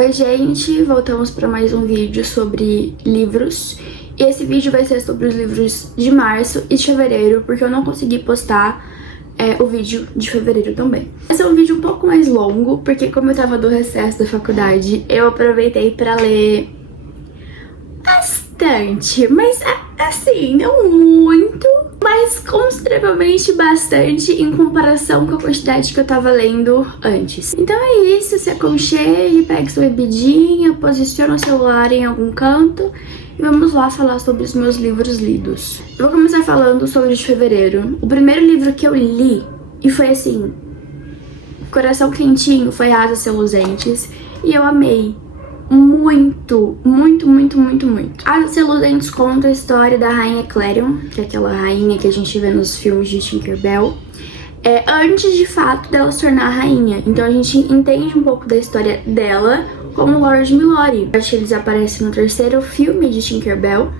Oi gente, voltamos para mais um vídeo sobre livros. E esse vídeo vai ser sobre os livros de março e de fevereiro, porque eu não consegui postar o vídeo de fevereiro também. Esse é um vídeo um pouco mais longo, porque como eu tava do recesso da faculdade, eu aproveitei para ler bastante, mas assim, não muito, mas consideravelmente bastante em comparação com a quantidade que eu tava lendo antes. Então é isso, se aconchegue, pegue sua bebidinha, posicione o celular em algum canto e vamos lá falar sobre os meus livros lidos. Eu vou começar falando sobre o de fevereiro. O primeiro livro que eu li, e foi assim, coração quentinho, foi Asas Reluzentes, e eu amei. Muito. Asas Reluzentes conta a história da Rainha Clarion, que é aquela rainha que a gente vê nos filmes de Tinkerbell, antes de fato dela se tornar rainha. Então a gente entende um pouco da história dela como Lord Milori. Acho que eles aparecem no terceiro filme de Tinkerbell.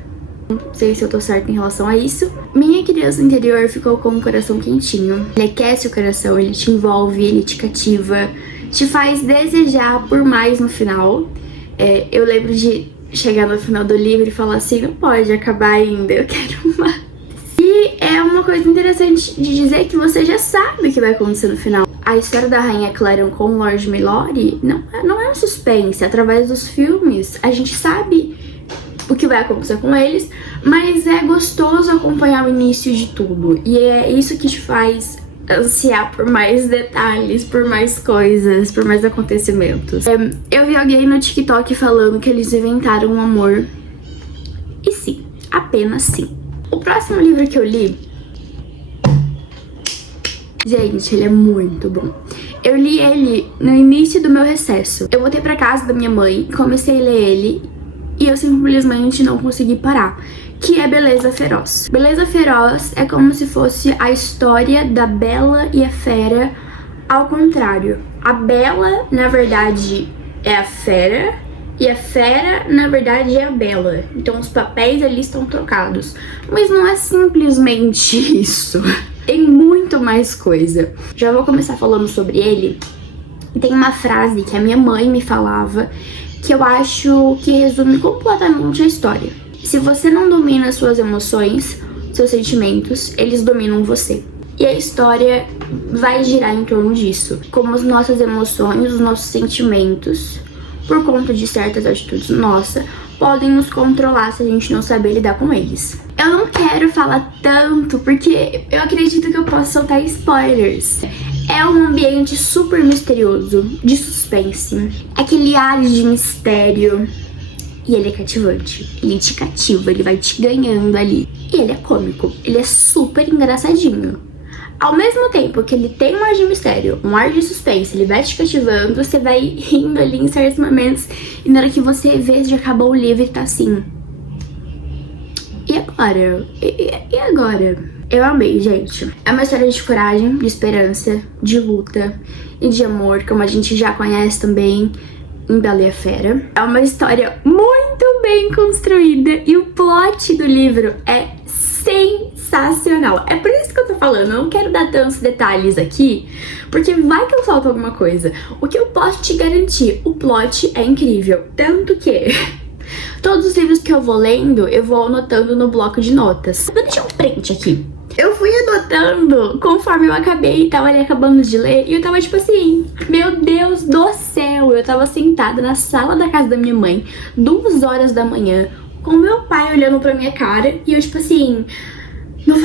Não sei se eu tô certa em relação a isso. Minha criança interior ficou com um coração quentinho. Ele aquece o coração, ele te envolve, ele te cativa, te faz desejar por mais no final. Eu lembro de chegar no final do livro e falar assim, não pode acabar ainda, eu quero mais. E é uma coisa interessante de dizer que você já sabe o que vai acontecer no final. A história da Rainha Clarion com Lord Milori não é um suspense. Através dos filmes, a gente sabe o que vai acontecer com eles, mas é gostoso acompanhar o início de tudo. E é isso que te faz ansiar por mais detalhes, por mais coisas, por mais acontecimentos. Eu vi alguém no TikTok falando que eles inventaram um amor. E sim, apenas sim. O próximo livro que eu li, gente, ele é muito bom. Eu li ele no início do meu recesso. Eu voltei pra casa da minha mãe, comecei a ler ele e eu simplesmente não consegui parar. Que é Beleza Feroz. Beleza Feroz é como se fosse a história da Bela e a Fera ao contrário. A Bela, na verdade, é a Fera e a Fera, na verdade, é a Bela. Então os papéis ali estão trocados. Mas não é simplesmente isso. Tem muito mais coisa. Já vou começar falando sobre ele. Tem uma frase que a minha mãe me falava que eu acho que resume completamente a história. Se você não domina suas emoções, seus sentimentos, eles dominam você. E a história vai girar em torno disso. Como as nossas emoções, os nossos sentimentos, por conta de certas atitudes nossas, podem nos controlar se a gente não saber lidar com eles. Eu não quero falar tanto, porque eu acredito que eu posso soltar spoilers. É um ambiente super misterioso, de suspense. Aquele ar de mistério. E ele é cativante, ele te cativa, ele vai te ganhando ali. E ele é cômico, ele é super engraçadinho. Ao mesmo tempo que ele tem um ar de mistério, um ar de suspense, ele vai te cativando, você vai rindo ali em certos momentos. E na hora que você vê, já acabou o livro e tá assim... E agora? E agora? Eu amei, gente. É uma história de coragem, de esperança, de luta e de amor, como a gente já conhece também em Bela e a Fera. É uma história muito bem construída e o plot do livro é sensacional. É por isso que eu tô falando, eu não quero dar tantos detalhes aqui, porque vai que eu solto alguma coisa. O que eu posso te garantir, o plot é incrível. Tanto que todos os livros que eu vou lendo, eu vou anotando no bloco de notas. Vou deixar um print aqui. Eu fui anotando conforme eu acabei, tava ali acabando de ler, e eu tava tipo assim, meu Deus do céu, eu tava sentada na sala da casa da minha mãe, 2 horas da manhã, com meu pai olhando pra minha cara, e eu tipo assim, não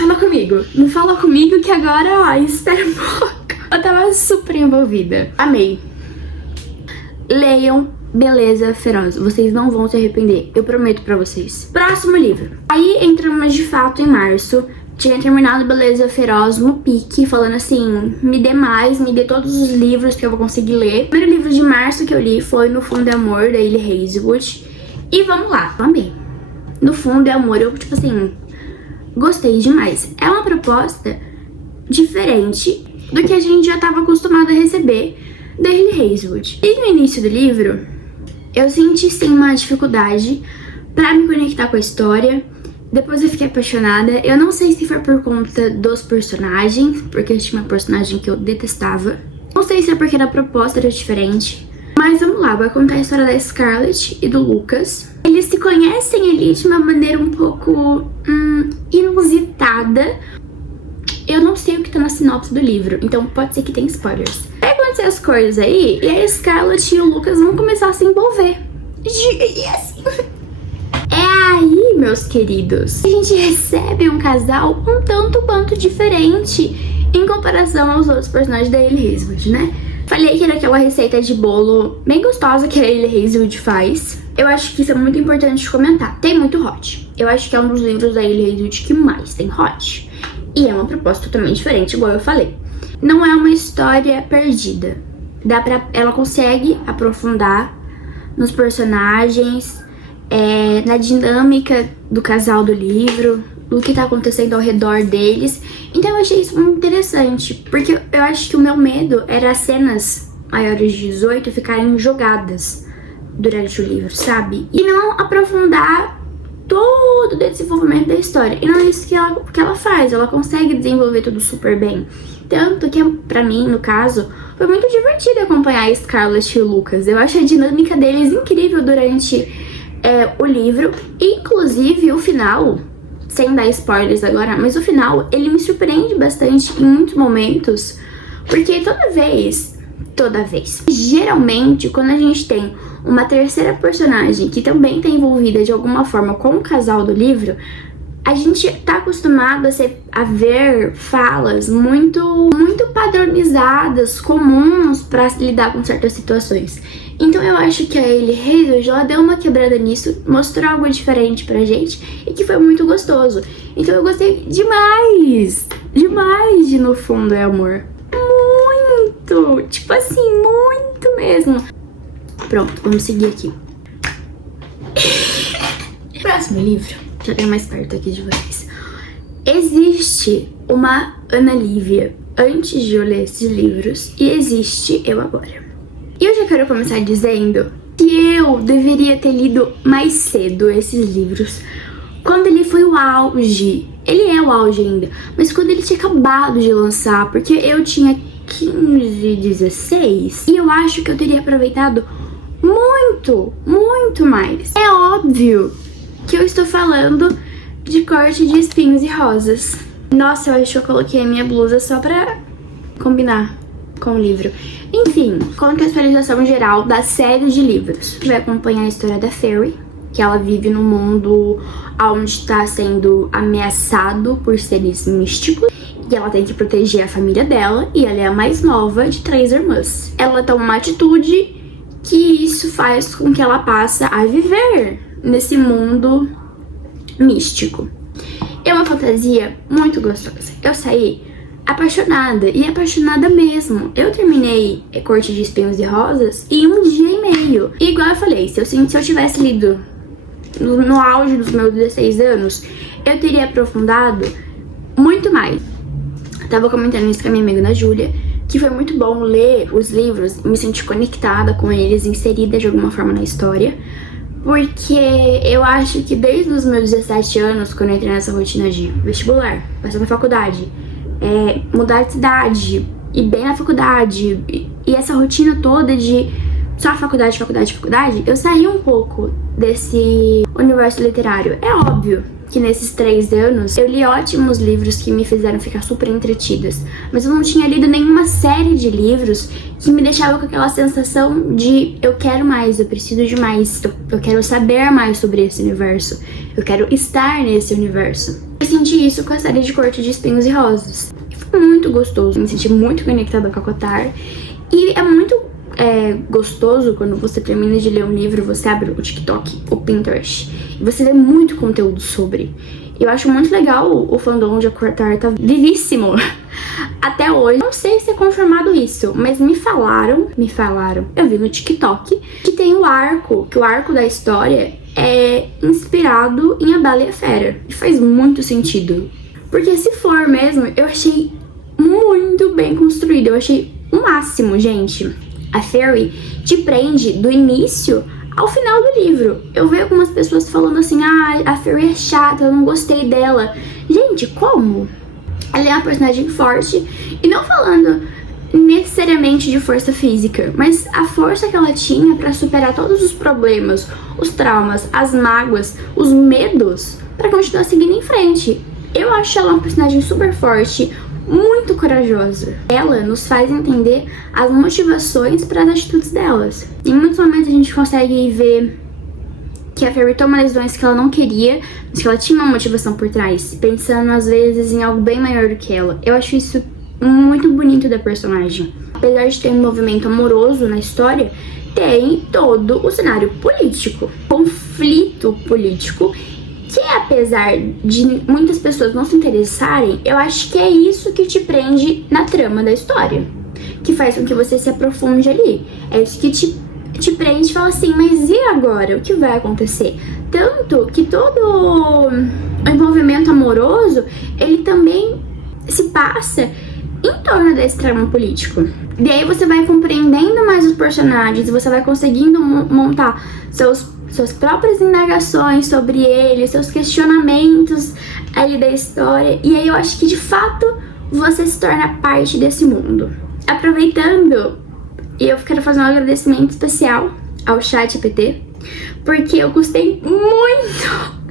fala comigo que agora, ó, espera um pouco. Eu tava super envolvida. Amei. Leiam Beleza Feroz, vocês não vão se arrepender, eu prometo pra vocês. Próximo livro. Aí entramos de fato em março. Tinha terminado Beleza Feroz no pique, falando assim, me dê mais, me dê todos os livros que eu vou conseguir ler. O primeiro livro de março que eu li foi No Fundo é Amor, da Illy Hazelwood. E vamos lá, amei. No Fundo é Amor, eu tipo assim, gostei demais. É uma proposta diferente do que a gente já estava acostumado a receber da Illy Hazelwood. E no início do livro, eu senti sim uma dificuldade pra me conectar com a história. Depois eu fiquei apaixonada. Eu não sei se foi por conta dos personagens, porque eu tinha uma personagem que eu detestava. Não sei se é porque a proposta era diferente, Mas vamos lá, vai contar a história da Scarlett e do Lucas. Eles se conhecem ali de uma maneira um pouco inusitada. Eu não sei o que tá na sinopse do livro, então pode ser que tenha spoilers. Vai acontecer as coisas aí, e a Scarlett e o Lucas vão começar a se envolver. E assim... É aí, meus queridos, a gente recebe um casal um tanto quanto diferente em comparação aos outros personagens da Hailey Hazelwood, né? Falei que era aquela receita de bolo bem gostosa que a Hailey Hazelwood faz. Eu acho que isso é muito importante de comentar. Tem muito hot. Eu acho que é um dos livros da Hailey Hazelwood que mais tem hot. E é uma proposta totalmente diferente, igual eu falei. Não é uma história perdida. Ela consegue aprofundar nos personagens, na dinâmica do casal do livro, do que tá acontecendo ao redor deles. Então eu achei isso muito interessante, porque eu acho que o meu medo era as cenas maiores de 18 ficarem jogadas durante o livro, sabe? E não aprofundar todo o desenvolvimento da história. E não é isso que ela faz, ela consegue desenvolver tudo super bem. Tanto que, pra mim, no caso, foi muito divertido acompanhar a Scarlett e o Lucas. Eu acho a dinâmica deles incrível durante o livro. Inclusive, o final, sem dar spoilers agora, mas o final, ele me surpreende bastante em muitos momentos. Porque toda vez, geralmente, quando a gente tem uma terceira personagem que também tá envolvida de alguma forma com o casal do livro, a gente tá acostumado a ver falas muito padronizadas, comuns pra lidar com certas situações. Então eu acho que a Hailey Hazelwood, ela deu uma quebrada nisso, mostrou algo diferente pra gente e que foi muito gostoso. Então eu gostei demais de No Fundo é Amor. Muito! Tipo assim, muito mesmo. Pronto, vamos seguir aqui. Próximo livro. Já tenho mais perto aqui de vocês. Existe uma Ana Lívia antes de eu ler esses livros e existe eu agora. E eu já quero começar dizendo que eu deveria ter lido mais cedo esses livros, quando ele foi o auge. Ele é o auge ainda, mas quando ele tinha acabado de lançar, porque eu tinha 15, 16, e eu acho que eu teria aproveitado muito mais. É óbvio que eu estou falando de Corte de Espinhos e Rosas. Nossa, eu acho que eu coloquei a minha blusa só pra combinar com o livro. Enfim, contextualização geral da série de livros. Vai acompanhar a história da Fairy, que ela vive num mundo onde está sendo ameaçado por seres místicos. E ela tem que proteger a família dela, e ela é a mais nova de 3 irmãs. Ela toma uma atitude que isso faz com que ela passe a viver nesse mundo místico. É uma fantasia muito gostosa. Eu saí apaixonada, e apaixonada mesmo. Eu terminei Corte de Espinhos e Rosas em 1 dia e meio. E igual eu falei, se eu tivesse lido no auge dos meus 16 anos, eu teria aprofundado muito mais. Tava comentando isso com a minha amiga Ana Júlia, que foi muito bom ler os livros, me sentir conectada com eles, inserida de alguma forma na história. Porque eu acho que desde os meus 17 anos, quando eu entrei nessa rotina de vestibular, passar na faculdade, mudar de cidade, ir bem na faculdade, e essa rotina toda de só faculdade, eu saí um pouco desse universo literário. É óbvio que nesses 3 anos eu li ótimos livros que me fizeram ficar super entretidas, mas eu não tinha lido nenhuma série de livros que me deixava com aquela sensação de eu quero mais, eu preciso de mais, eu quero saber mais sobre esse universo, eu quero estar nesse universo. Eu senti isso com a série de Corte de Espinhos e Rosas. E foi muito gostoso, me senti muito conectada com a Kotar. E é muito gostoso quando você termina de ler um livro, você abre o TikTok, o Pinterest, e você vê muito conteúdo sobre. Eu acho muito legal o fandom de Kotar, tá vivíssimo até hoje. Não sei se é confirmado isso, mas me falaram, eu vi no TikTok, que tem o arco da história é inspirado em A Bela e a Fera. E faz muito sentido, porque se for mesmo, eu achei muito bem construído, eu achei o máximo, gente. A Fairy te prende do início ao final do livro. Eu vi algumas pessoas falando assim, a Fairy é chata, eu não gostei dela. Gente, como? Ela é uma personagem forte, e não falando necessariamente de força física, mas a força que ela tinha pra superar todos os problemas, os traumas, as mágoas, os medos, pra continuar seguindo em frente. Eu acho ela uma personagem super forte, muito corajosa. Ela nos faz entender as motivações para as atitudes delas. Em muitos momentos a gente consegue ver que a Fairy toma decisões que ela não queria, mas que ela tinha uma motivação por trás, pensando às vezes em algo bem maior do que ela. Eu acho isso muito bonito da personagem. Apesar de ter um movimento amoroso na história, tem todo o cenário político, conflito político, que apesar de muitas pessoas não se interessarem, eu acho que é isso que te prende na trama da história, que faz com que você se aprofunde ali. É isso que te prende e fala assim, mas e agora? O que vai acontecer? Tanto que todo o envolvimento amoroso, ele também se passa em torno desse trama político. E aí você vai compreendendo mais os personagens, você vai conseguindo montar suas próprias indagações sobre ele, seus questionamentos ali da história. E aí eu acho que de fato você se torna parte desse mundo. Aproveitando, eu quero fazer um agradecimento especial ao ChatGPT, porque eu gostei muito.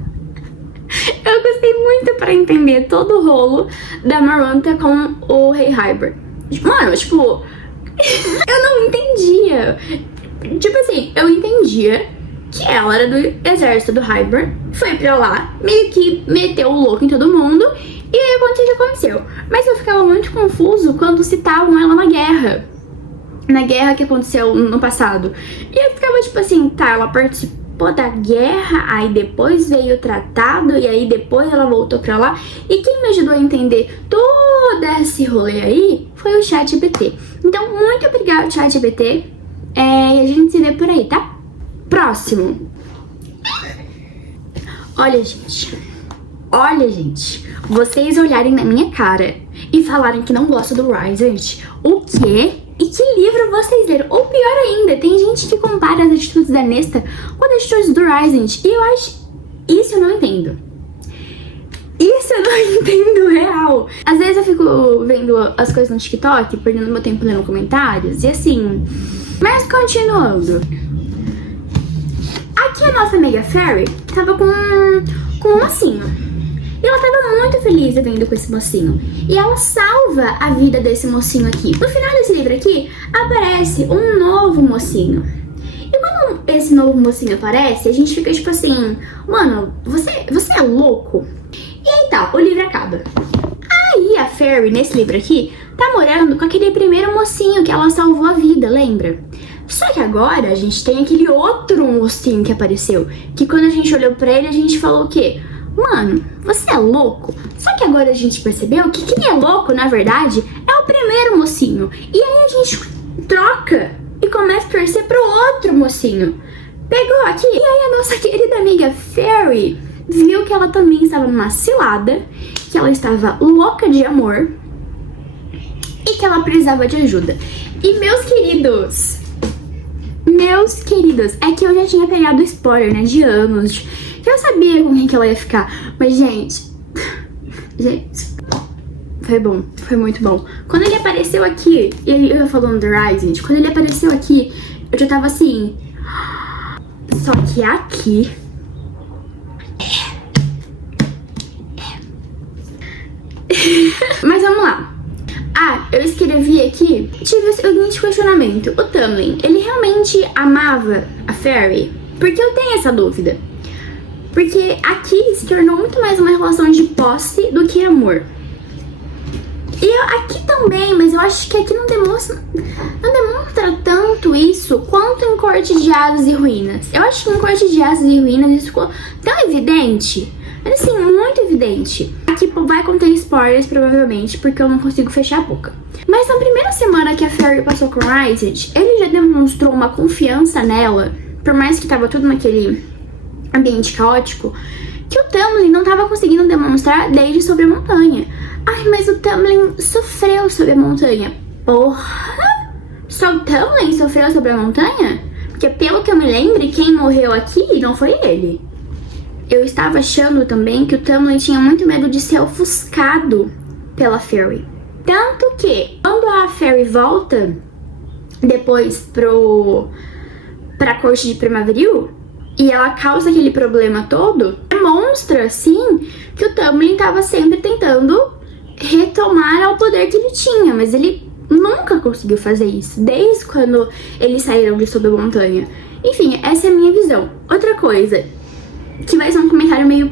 Eu gostei muito pra entender todo o rolo da Maranta com o Rei Hybern. Mano, tipo, eu não entendia. Tipo assim, eu entendia que ela era do exército do Hybern, foi pra lá, meio que meteu o louco em todo mundo, e aí aconteceu o que aconteceu. Mas eu ficava muito confuso quando citavam ela na guerra que aconteceu no passado. E eu ficava tipo assim, tá, ela participou da guerra, aí depois veio o tratado, e aí depois ela voltou pra lá. E quem me ajudou a entender todo esse rolê aí foi o ChatGPT. Então, muito obrigada, ChatGPT. E a gente se vê por aí, tá? Próximo. Olha, gente, vocês olharem na minha cara e falarem que não gostam do Rising, o quê? E que livro vocês leram? Ou pior ainda, tem gente que compara as atitudes da Nesta com as atitudes do Rising, e eu acho... Isso eu não entendo. Isso eu não entendo real. Às vezes eu fico vendo as coisas no TikTok, perdendo meu tempo lendo comentários, e assim... Mas continuando... Aqui a nossa amiga Fairy tava com um mocinho. E ela tava muito feliz vivendo com esse mocinho. E ela salva a vida desse mocinho aqui. No final desse livro aqui, aparece um novo mocinho. E quando esse novo mocinho aparece, a gente fica tipo assim... Mano, você é louco? E aí tá, o livro acaba. Aí a Fairy, nesse livro aqui, tá morando com aquele primeiro mocinho que ela salvou a vida, lembra? Só que agora a gente tem aquele outro mocinho que apareceu, que quando a gente olhou pra ele, a gente falou o quê? Mano, você é louco? Só que agora a gente percebeu que quem é louco, na verdade, é o primeiro mocinho. E aí a gente troca e começa a torcer pro outro mocinho. Pegou aqui, e aí a nossa querida amiga Fairy viu que ela também estava numa cilada, que ela estava louca de amor e que ela precisava de ajuda. E meus queridos, é que eu já tinha pegado spoiler, né, de anos, que eu sabia com quem que ela ia ficar, mas gente, foi bom, foi muito bom. Quando ele apareceu aqui, eu falando do Rising, quando ele apareceu aqui, eu já tava assim, só que aqui, mas vamos lá. Ah, eu escrevi aqui, tive o seguinte questionamento. O Tamlin, ele realmente amava a Fairy? Porque eu tenho essa dúvida. Porque aqui se tornou muito mais uma relação de posse do que amor. E aqui também, mas eu acho que aqui não demonstra tanto isso quanto em Corte de Asas e Ruínas. Eu acho que em Corte de Asas e Ruínas isso ficou tão evidente. Mas assim, muito evidente. Aqui vai conter spoilers, provavelmente, porque eu não consigo fechar a boca. Mas na primeira semana que a Fairy passou com o Rising, ele já demonstrou uma confiança nela, por mais que tava tudo naquele ambiente caótico, que o Tamlin não tava conseguindo demonstrar desde Sobre a Montanha. Ai, mas o Tamlin sofreu Sobre a Montanha. Porra! Só o Tamlin sofreu Sobre a Montanha? Porque pelo que eu me lembro, quem morreu aqui não foi ele. Eu estava achando também que o Tamlin tinha muito medo de ser ofuscado pela Fairy. Tanto que, quando a Fairy volta depois pra corte de Primaveril e ela causa aquele problema todo, demonstra, sim, que o Tamlin tava sempre tentando retomar ao poder que ele tinha, mas ele nunca conseguiu fazer isso, desde quando eles saíram de Sob a Montanha. Enfim, essa é a minha visão. Outra coisa, que vai ser um comentário meio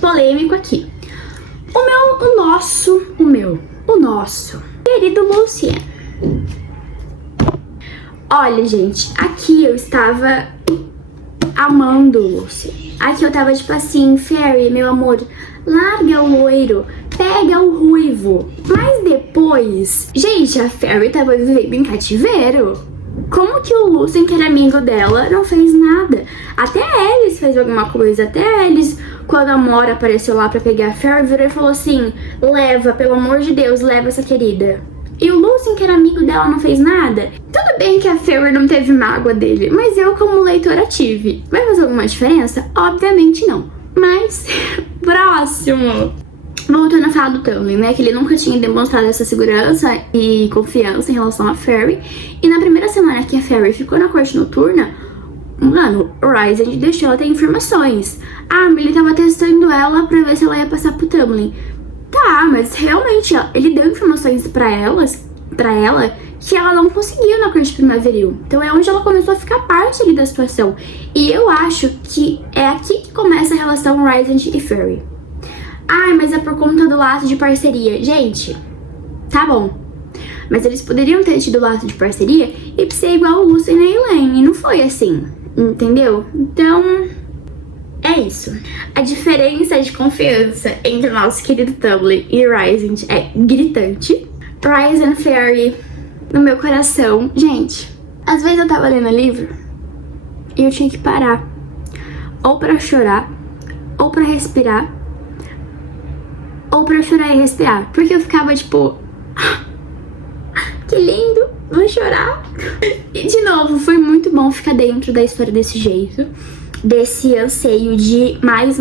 polêmico aqui. O nosso querido Lucien. Olha, gente, aqui eu estava amando o Lucien. Aqui eu tava tipo assim, Fairy, meu amor, larga o loiro, pega o ruivo. Mas depois, gente, a Fairy tava vivendo em cativeiro. Como que o Lucien, que era amigo dela, não fez nada? Até eles fez alguma coisa, até eles, quando a Mora apareceu lá pra pegar a Fairy, virou e falou assim, leva, pelo amor de Deus, leva essa querida. E o Lucien, que era amigo dela, não fez nada? Tudo bem que a Fairy não teve mágoa dele, mas eu, como leitora, tive. Vai fazer alguma diferença? Obviamente não. Mas, próximo. Voltando a falar do Tamlin, né? Que ele nunca tinha demonstrado essa segurança e confiança em relação a Fairy. E na primeira semana que a Fairy ficou na corte noturna, mano, o Rysand deixou ela ter informações. Ah, mas ele tava testando ela pra ver se ela ia passar pro Tamlin. Tá, mas realmente ele deu informações pra ela que ela não conseguiu na corte primaveril. Então é onde ela começou a ficar parte ali da situação. E eu acho que é aqui que começa a relação Rysand e Fairy. Ai, mas é por conta do laço de parceria. Gente, tá bom. Mas eles poderiam ter tido laço de parceria e ser igual o Lucien e a Elaine. E não foi assim, entendeu? Então, é isso. A diferença de confiança entre o nosso querido Tamlin e Rysand é gritante. Rysand Fairy no meu coração. Gente, às vezes eu tava lendo o livro e eu tinha que parar. Ou pra chorar, ou pra respirar, ou pra chorar e respirar. Porque eu ficava tipo, que lindo, vou chorar. E de novo, foi muito bom ficar dentro da história desse jeito. Desse anseio de mais.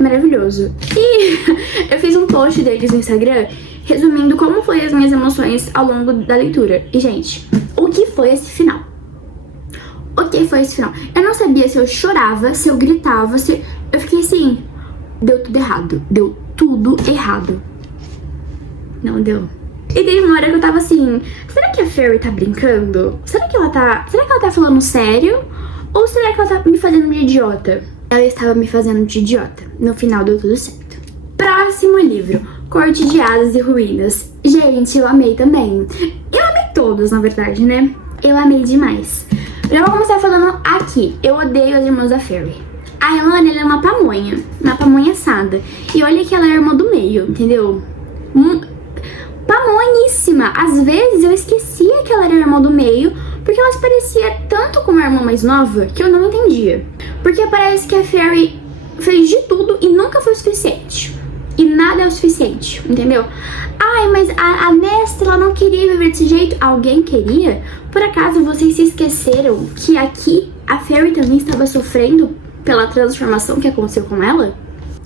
Maravilhoso. E eu fiz um post deles no Instagram resumindo como foi as minhas emoções ao longo da leitura. E, gente, o que foi esse final? O que foi esse final? Eu não sabia se eu chorava, se eu gritava, se... Eu fiquei assim, deu tudo errado. Deu tudo errado. Não deu. E teve uma hora que eu tava assim, será que a Fairy tá brincando? Será que ela tá falando sério? Ou será que ela tá me fazendo de idiota? Ela estava me fazendo de idiota. No final deu tudo certo. Próximo livro, Corte de Asas e Ruínas. Gente, eu amei também. Eu amei todos, na verdade, né? Eu amei demais. Já vou começar falando aqui. Eu odeio as irmãs da Fairy. A Elane, ela é uma pamonha assada. E olha que ela é a irmã do meio, entendeu? Pamonhíssima. Às vezes eu esquecia que ela era a irmã do meio, porque ela se parecia tanto com a irmã mais nova que eu não entendia. Porque parece que a Fairy fez de tudo e nunca foi o suficiente. E nada é o suficiente, entendeu? Ai, mas a Nesta, ela não queria viver desse jeito. Alguém queria? Por acaso vocês se esqueceram que aqui a Fairy também estava sofrendo pela transformação que aconteceu com ela?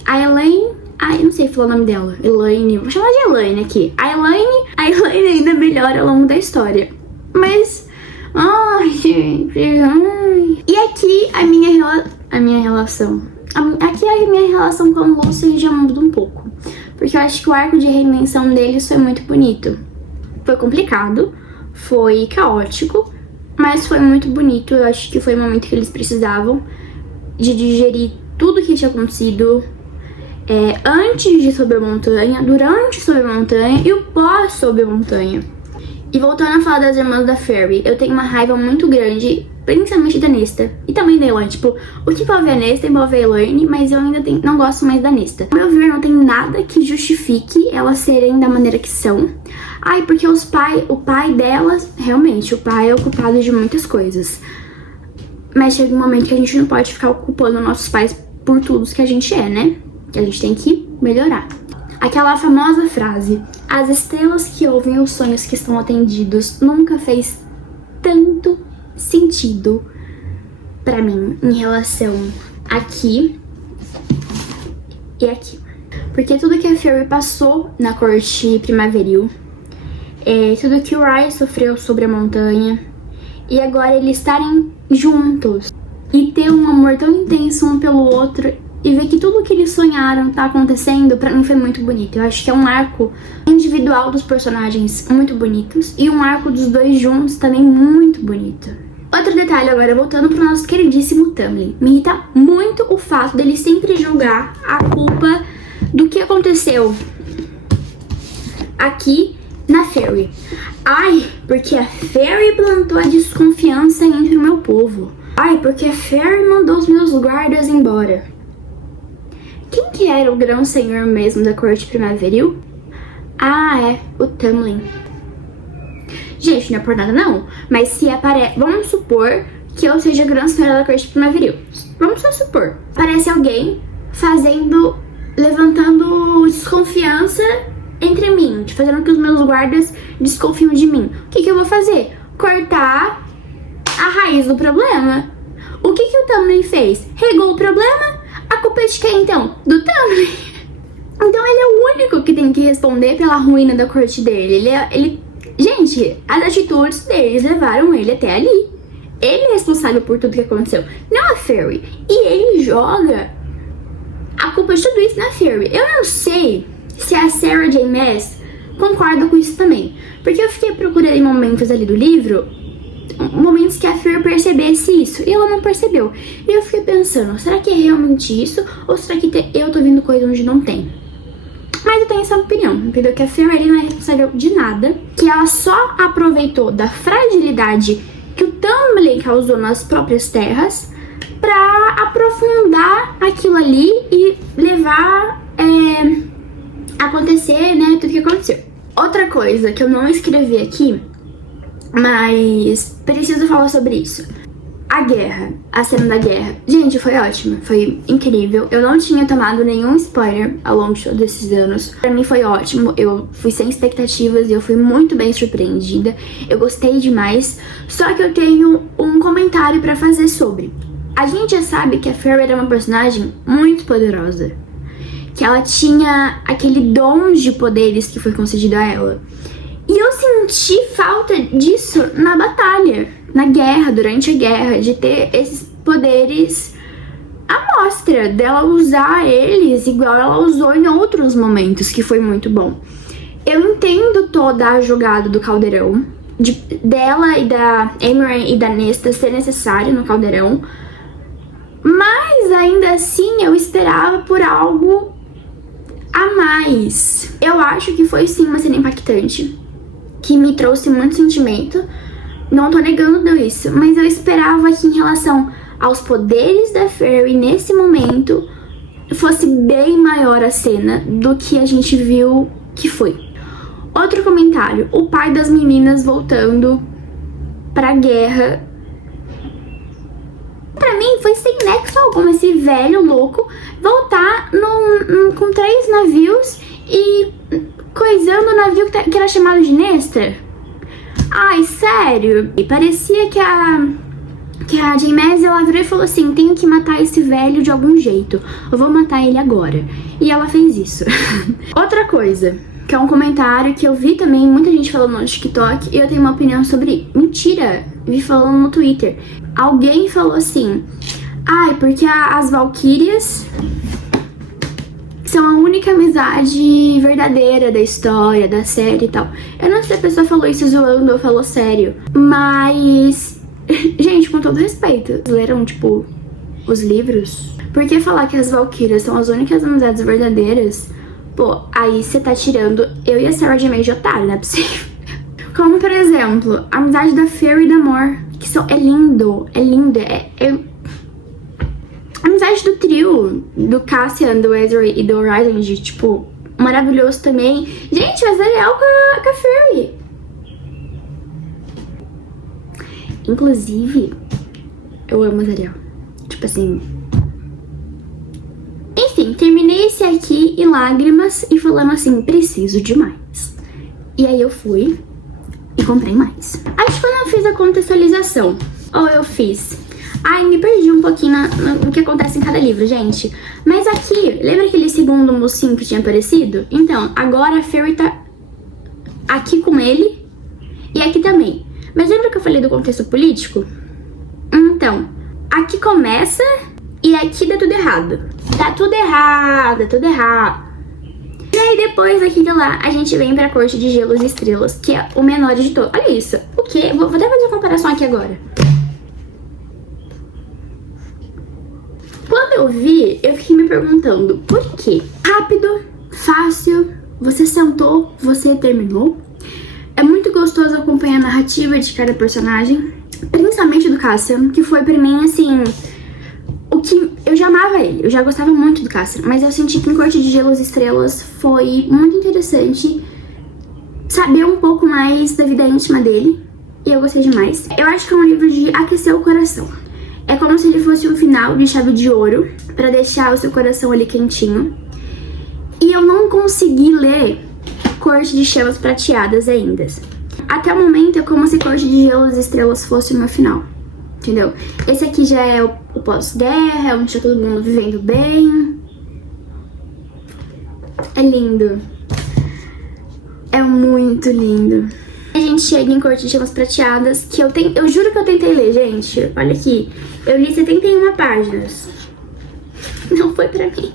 A Elaine... Ai, eu não sei falar o nome dela. Elaine. Vou chamar de Elaine aqui. A Elaine ainda melhora ao longo da história. Mas... Ai, gente... Ai. E aqui a minha relação... Aqui a minha relação com o Lucien já muda um pouco. Porque eu acho que o arco de reinvenção deles foi muito bonito. Foi complicado. Foi caótico. Mas foi muito bonito. Eu acho que foi o momento que eles precisavam de digerir tudo que tinha acontecido... antes de Sob a Montanha, durante Sob a Montanha e o pós Sob a Montanha. E voltando a falar das irmãs da Fairy, eu tenho uma raiva muito grande, principalmente da Nesta e também da Elaine. Tipo, o que envolve a Nesta envolve a Elaine, mas eu ainda não gosto mais da Nesta. Ao meu ver, não tem nada que justifique elas serem da maneira que são. Ai, porque o pai delas, realmente, o pai é o culpado de muitas coisas. Mas chega um momento que a gente não pode ficar culpando nossos pais por tudo que a gente é, né? Que a gente tem que melhorar. Aquela famosa frase, as estrelas que ouvem os sonhos que estão atendidos, nunca fez tanto sentido pra mim em relação aqui e aqui. Porque tudo que a Fairy passou na corte primaveril, tudo que o Rai sofreu sobre a montanha. E agora eles estarem juntos e ter um amor tão intenso um pelo outro e ver que tudo que eles sonharam tá acontecendo, pra mim foi muito bonito. Eu acho que é um arco individual dos personagens muito bonitos e um arco dos dois juntos também muito bonito. Outro detalhe agora, voltando pro nosso queridíssimo Tamlin. Me irrita muito o fato dele sempre julgar a culpa do que aconteceu aqui na Fairy. Ai, porque a Fairy plantou a desconfiança entre o meu povo. Ai, porque a Fairy mandou os meus guardas embora. Quem que era o grão senhor mesmo da corte primaveril? Ah, é, o Tamlin. Gente, não é por nada não, mas se aparece... Vamos supor que eu seja grão senhora da corte primaveril. Vamos só supor. Aparece alguém levantando desconfiança entre mim, fazendo que os meus guardas desconfiam de mim. O que eu vou fazer? Cortar a raiz do problema. O que o Tamlin fez? Regou o problema? A culpa é de quem, então? Do Tamlin. Então ele é o único que tem que responder pela ruína da corte dele. Gente, as atitudes deles levaram ele até ali. Ele é responsável por tudo que aconteceu, não a Fairy. E ele joga a culpa de tudo isso na Fairy. Eu não sei se a Sarah J. Maas concorda com isso também. Porque eu fiquei procurando em momentos ali do livro, momentos que a Fairy percebesse isso, e ela não percebeu. E eu fiquei pensando, será que é realmente isso? Ou será que eu tô vendo coisa onde não tem? Mas eu tenho essa opinião, entendeu? Que a Fairy não é responsável de nada, que ela só aproveitou da fragilidade que o Tamlin causou nas próprias terras pra aprofundar aquilo ali e levar a acontecer, né, tudo que aconteceu. Outra coisa que eu não escrevi aqui, mas preciso falar sobre isso. A guerra, a cena da guerra. Gente, foi ótima, foi incrível. Eu não tinha tomado nenhum spoiler ao longo de todos esses anos. Pra mim foi ótimo, eu fui sem expectativas e eu fui muito bem surpreendida. Eu gostei demais, só que eu tenho um comentário pra fazer sobre. A gente já sabe que a Fairy era uma personagem muito poderosa, que ela tinha aquele dom de poderes que foi concedido a ela. E eu senti falta disso na batalha, na guerra, durante a guerra, de ter esses poderes à mostra, dela usar eles igual ela usou em outros momentos, que foi muito bom. Eu entendo toda a jogada do caldeirão, dela e da Amren e da Nesta ser necessário no caldeirão, mas ainda assim eu esperava por algo a mais. Eu acho que foi sim uma cena impactante, que me trouxe muito sentimento, não tô negando isso, mas eu esperava que em relação aos poderes da Fairy nesse momento fosse bem maior a cena do que a gente viu que foi. Outro comentário, o pai das meninas voltando pra guerra. Pra mim foi sem nexo algum esse velho louco voltar com 3 navios e coisando o navio que era chamado de Nesta. Ai, sério. E parecia que a J. Maas, ela virou e falou assim, tenho que matar esse velho de algum jeito. Eu vou matar ele agora. E ela fez isso. Outra coisa, que é um comentário que eu vi também muita gente falando no TikTok e eu tenho uma opinião sobre... Mentira! Vi falando no Twitter. Alguém falou assim, ai, porque as Valkyrias são a única amizade verdadeira da história, da série e tal. Eu não sei se a pessoa falou isso zoando ou falou sério, mas... Gente, com todo respeito, vocês leram, tipo, os livros? Por que falar que as Valkyrias são as únicas amizades verdadeiras? Pô, aí você tá tirando eu e a Sarah de meio de otário, não é possível. Como, por exemplo, a amizade da Fairy e da Mor, que é lindo, a amizade do trio, do Cassian, do Ezra e do Horizon, de, tipo, maravilhoso também. Gente, o Azariel com a Fairy. Inclusive, eu amo o Azariel. Tipo assim... Enfim, terminei esse aqui em lágrimas e falando assim, preciso de mais. E aí eu fui e comprei mais. Acho que eu não fiz a contextualização. Ou eu fiz... Ai, me perdi um pouquinho no que acontece em cada livro, gente. Mas aqui, lembra aquele segundo mocinho que tinha aparecido? Então, agora a Fairy tá aqui com ele e aqui também. Mas lembra que eu falei do contexto político? Então, aqui começa e aqui dá tudo errado. Dá tudo errado, dá tudo errado. E aí depois aqui de lá, a gente vem pra Corte de Gelos e Estrelas, que é o menor de todos. Olha isso. O quê? Vou até fazer uma comparação aqui agora. Quando eu vi, eu fiquei me perguntando, por quê? Rápido, fácil, você sentou, você terminou. É muito gostoso acompanhar a narrativa de cada personagem, principalmente do Cassian, que foi pra mim, assim, o que eu já amava ele, eu já gostava muito do Cassian, mas eu senti que em Corte de Gelos e Estrelas foi muito interessante saber um pouco mais da vida íntima dele, e eu gostei demais. Eu acho que é um livro de aquecer o coração. É como se ele fosse um final de chave de ouro, pra deixar o seu coração ali quentinho. E eu não consegui ler Corte de Chamas Prateadas ainda. Até o momento é como se Corte de Gelos e Estrelas fosse o meu final, entendeu? Esse aqui já é o pós-guerra, onde tá todo mundo vivendo bem. É lindo. É muito lindo. A gente chega em Corte de Chamas Prateadas, que eu juro que eu tentei ler, gente. Olha aqui, eu li 71 páginas. Não foi pra mim.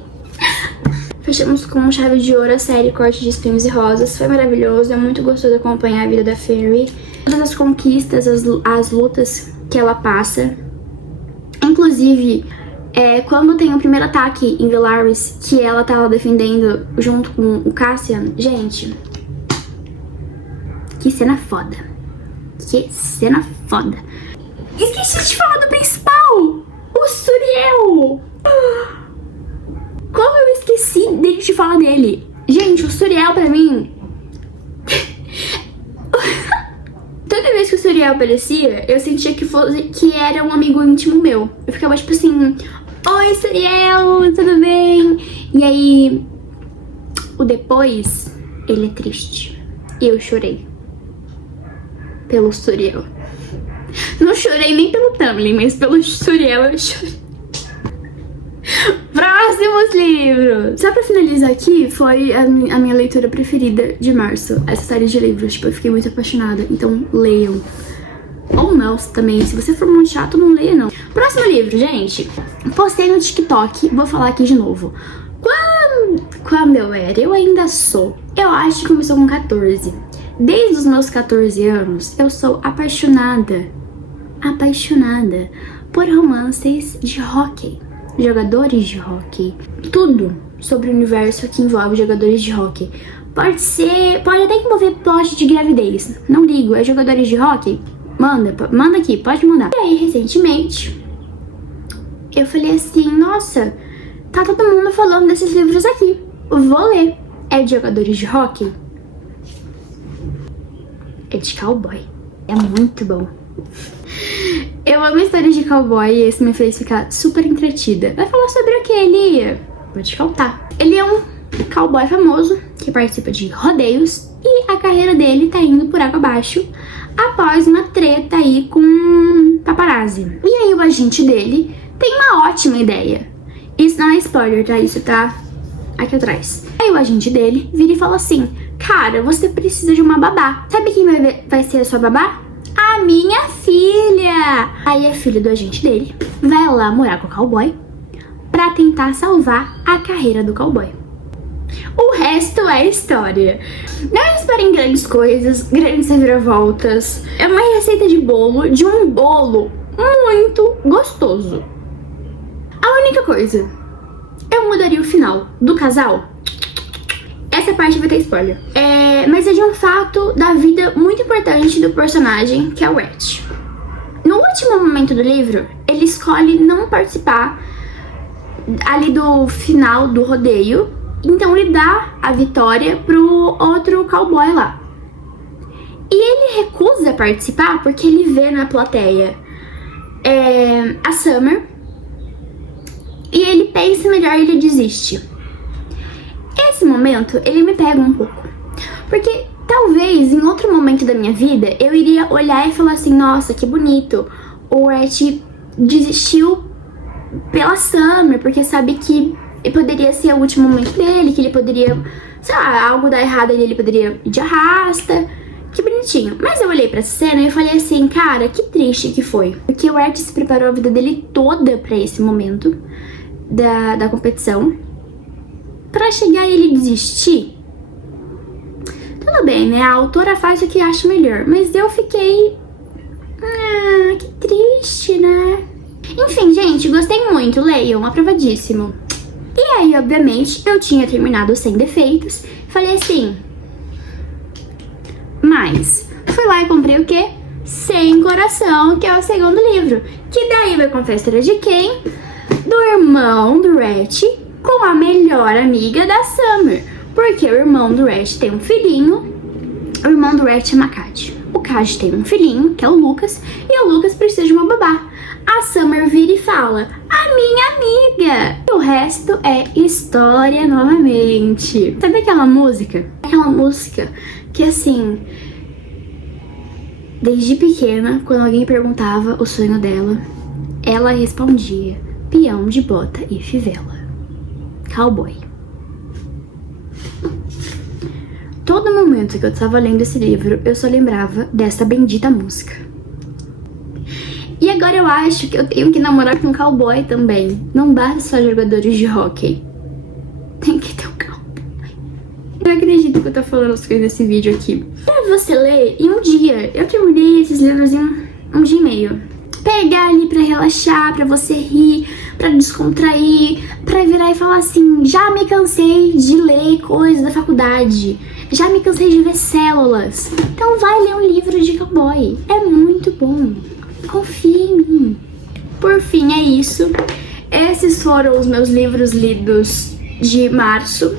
Fechamos com chave de ouro a série Corte de Espinhos e Rosas. Foi maravilhoso, é muito gostoso acompanhar a vida da Fairy. Todas as conquistas, as lutas que ela passa. Inclusive, quando tem o primeiro ataque em Velaris, que ela tá lá defendendo junto com o Cassian. Gente, que cena foda. Que cena foda. Esqueci de falar do principal! O Suriel! Como eu esqueci de falar dele? Gente, o Suriel pra mim... Toda vez que o Suriel aparecia, eu sentia que era um amigo íntimo meu. Eu ficava tipo assim... Oi, Suriel, tudo bem? E aí... O depois, ele é triste. E eu chorei. Pelo Suriel. Não chorei nem pelo Tamlin, mas pelo Suriel eu chorei. Próximos livros! Só pra finalizar aqui, foi a minha leitura preferida de março. Essa série de livros, tipo, eu fiquei muito apaixonada. Então, leiam. Ou não, também. Se você for muito chato, não leia, não. Próximo livro, gente. Postei no TikTok, vou falar aqui de novo. Quando eu ainda sou. Eu acho que começou com 14. Desde os meus 14 anos, eu sou apaixonada por romances de hóquei, jogadores de hóquei, tudo sobre o universo que envolve jogadores de hóquei. Pode até envolver plot de gravidez, não ligo, é jogadores de hóquei? Manda aqui, pode mandar. E aí, recentemente, eu falei assim, nossa, tá todo mundo falando desses livros aqui, vou ler. É de jogadores de hóquei? É de cowboy. É muito bom. Eu amo histórias de cowboy e esse me fez ficar super entretida. Vai falar sobre o que, Elia? Vou te contar. Ele é um cowboy famoso que participa de rodeios e a carreira dele tá indo por água abaixo após uma treta aí com paparazzi. E aí o agente dele tem uma ótima ideia. Isso não é spoiler, tá? Isso tá aqui atrás. Aí o agente dele vira e fala assim: cara, você precisa de uma babá. Sabe quem vai ser a sua babá? A minha filha! Aí a filha do agente dele vai lá morar com o cowboy pra tentar salvar a carreira do cowboy. O resto é história. Não esperem grandes coisas, grandes reviravoltas. É uma receita de um bolo muito gostoso. A única coisa, eu mudaria o final do casal. Essa parte vai ter spoiler. Mas é de um fato da vida muito importante do personagem, que é o Rhett. No último momento do livro, ele escolhe não participar ali do final do rodeio. Então ele dá a vitória pro outro cowboy lá. E ele recusa participar porque ele vê na plateia a Summer. E ele pensa melhor e ele desiste. Esse momento, ele me pega um pouco. Porque talvez em outro momento da minha vida, eu iria olhar e falar assim, nossa, que bonito. O Rhett desistiu pela Summer, porque sabe que poderia ser o último momento dele, que ele poderia sei lá, algo dá errado ali, ele poderia ir de arrasta. Que bonitinho. Mas eu olhei pra cena e eu falei assim, cara, que triste que foi. Porque o Art se preparou a vida dele toda pra esse momento da competição. Pra chegar e ele desistir. Tudo bem, né? A autora faz o que acha melhor. Mas eu fiquei... Ah, que triste, né? Enfim, gente, gostei muito. Leiam, aprovadíssimo. E aí, obviamente, eu tinha terminado Sem Defeitos. Falei assim... Mas fui lá e comprei o quê? Sem Coração, que é o segundo livro. Que daí vai contar a história de quem? Do irmão do Rhett com a melhor amiga da Summer. Porque o irmão do Rhett tem um filhinho. O irmão do Rhett chama Cad. O Cad tem um filhinho, que é o Lucas. E o Lucas precisa de uma babá. A Summer vira e fala, a minha amiga. E o resto é história novamente. Sabe aquela música? Aquela música que assim, desde pequena, quando alguém perguntava o sonho dela, ela respondia, peão de bota e fivela, cowboy. Todo momento que eu estava lendo esse livro, eu só lembrava dessa bendita música. E agora eu acho que eu tenho que namorar com um cowboy também. Não basta só jogadores de hóquei. Tem que ter um cowboy. Eu acredito que eu tô falando as coisas nesse vídeo aqui. Pra você ler em um dia. Eu terminei esses livros em um dia e meio. Pegar ali pra relaxar, pra você rir, pra descontrair, pra virar e falar assim, já me cansei de ler coisas da faculdade. Já me cansei de ver células. Então vai ler um livro de cowboy. É muito bom. Confia em mim. Por fim, é isso. Esses foram os meus livros lidos de março.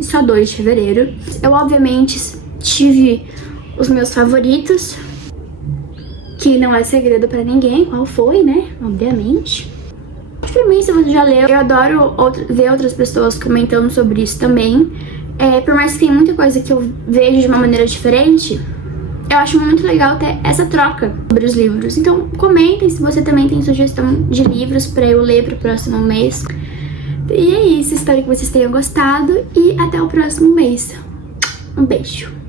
Só 2 de fevereiro. Eu, obviamente, tive os meus favoritos. Que não é segredo pra ninguém. Qual foi, né? Obviamente. Por mim, se você já leu, eu adoro ver outras pessoas comentando sobre isso também. Por mais que tenha muita coisa que eu vejo de uma maneira diferente, eu acho muito legal ter essa troca sobre os livros. Então, comentem se você também tem sugestão de livros pra eu ler pro próximo mês. E é isso, espero que vocês tenham gostado e até o próximo mês. Um beijo!